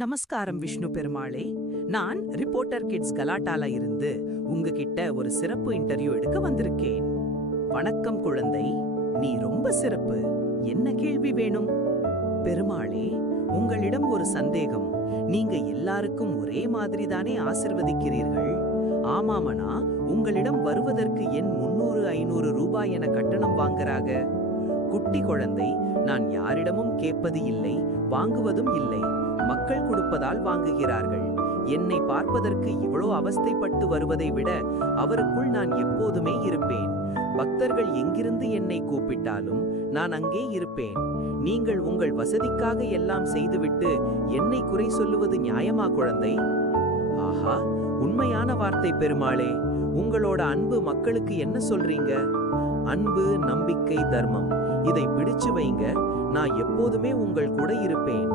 நமஸ்காரம் விஷ்ணு பெருமாளே. நான் ரிப்போர்ட்டர் கிட்ஸ் கலாட்டால இருந்து உங்ககிட்ட ஒரு சிறப்பு இன்டர்வியூ எடுக்க வந்திருக்கேன். வணக்கம் குழந்தை, நீ ரொம்ப சிறப்பு. என்ன கேள்வி வேணும்? பெருமாளே, உங்களிடம் ஒரு சந்தேகம். நீங்க எல்லாருக்கும் ஒரே மாதிரி தானே ஆசிர்வதிக்கிறீர்கள்? ஆமாமனா, உங்களிடம் வருவதற்கு என் 300-500 ரூபாய் என கட்டணம் வாங்குறாங்க. குட்டி குழந்தை, நான் யாரிடமும் கேட்பது இல்லை, வாங்குவதும் இல்லை. மக்கள் கொடுப்பதால் வாங்குகிறார்கள். என்னை பார்ப்பதற்கு இவ்வளோ அவஸ்தைப்பட்டு வருவதை விட அவருக்குள் நான் எப்போதுமே இருப்பேன். பக்தர்கள் எங்கிருந்து என்னை கூப்பிட்டாலும் நான் அங்கே இருப்பேன். நீங்கள் உங்கள் வசதிக்காக எல்லாம் செய்துவிட்டு என்னை குறை சொல்லுவது நியாயமா குழந்தை? ஆஹா, உண்மையான வார்த்தை பெருமாளே. உங்களோட அன்பு மக்களுக்கு என்ன சொல்றீங்க? அன்பு, நம்பிக்கை, தர்மம், இதை பிடிச்சு வைங்க. நான் எப்போதுமே உங்கள் கூட இருப்பேன்.